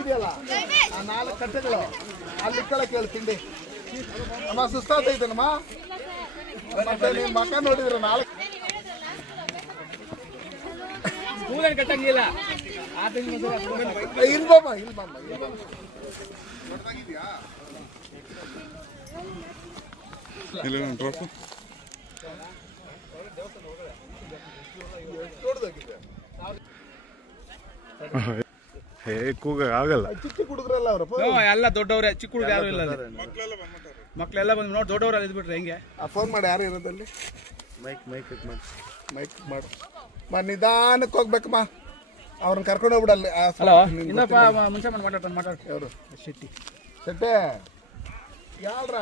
ಇದೆಯಲ್ಲ ಆ 4 ಕಟ್ಟೆಗಳು ಅಲ್ಲಿ ಇಟ್ಕೊಳಕ್ಕೆ ಹೇಳಿ ತಿಂಡಿ ಅಮ್ಮ ಸುಸ್ತಾಗ್ತೈತೇನಮ್ಮ ಮತ್ತೆ ನಿಮ್ಮ ಮಕ್ಕ ನೋಡಿದ್ರೆ 4 ಕೂದಲು ಕಟ್ಟಂಗಿಲ್ಲ ಇಲ್ಬಮ್ಮ ಆಗಲ್ಲ. ಚಿಕ್ಕ ಹುಡುಗರಲ್ಲ ಅವರು ಎಲ್ಲ ದೊಡ್ಡವ್ರೆ, ಚಿಕ್ಕ ಹುಡುಗ ಯಾರು ಇಲ್ಲ. ಮಕ್ಳೆಲ್ಲ ಬಂದು ನೋಡಿ ದೊಡ್ಡವ್ರು ಇದ್ಬಿಟ್ರೆ ಹೆಂಗೆ? ಫೋನ್ ಮಾಡಿ ಯಾರು ಇರೋದಲ್ಲಿ ಮೈಕ್ ಮಾಡು ನಿಧಾನಕ್ಕೆ ಹೋಗ್ಬೇಕಮ್ಮ ಅವ್ರನ್ನ ಕರ್ಕೊಂಡು ಹೋಗ್ಬಿಡಲ್ಲಿ. ಹಲೋ ಇನ್ನಪ್ಪ ಮುಂಚೆ ಮಾತಾಡ್ತಾನೆ ಅವರು ಶೆಟ್ಟಿ ಯಾಳ್ರ